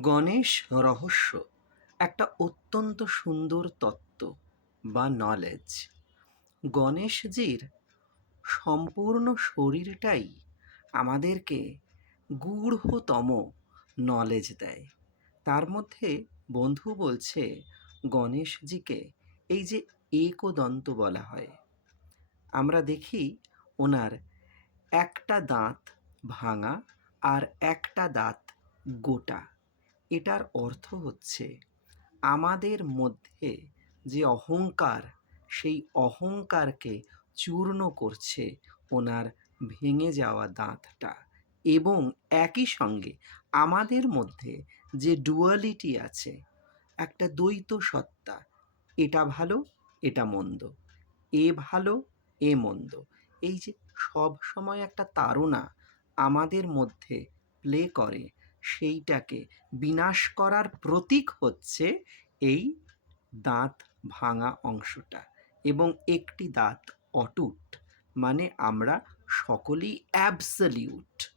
গণেশ রহস্য একটা অত্যন্ত সুন্দর তত্ত্ব বা নলেজ। গণেশজির সম্পূর্ণ শরীরটাই আমাদেরকে গূঢ়তম নলেজ দেয়। তার মধ্যে বন্ধু বলছে গণেশজিকে এই যে একদন্ত বলা হয়। আমরা দেখি ওনার একটা দাঁত ভাঙা আর একটা দাঁত গোটা। এটার অর্থ হচ্ছে আমাদের মধ্যে যে অহংকার, সেই অহংকারকে চূর্ণ করছে ওনার ভেঙে যাওয়া দাঁতটা। এবং একই সঙ্গে আমাদের মধ্যে যে ডুয়ালিটি আছে, একটা দ্বৈত সত্তা, এটা ভালো এটা মন্দ, এ ভালো এ মন্দ, এই যে সব সময় একটা তাড়না আমাদের মধ্যে প্লে করে, সেইটাকে বিনাশ করার প্রতীক হচ্ছে এই দাঁত ভাঙা অংশটা। এবং একটি দাঁত অটুট, মানে আমরা সকলেই অ্যাবসলিউট।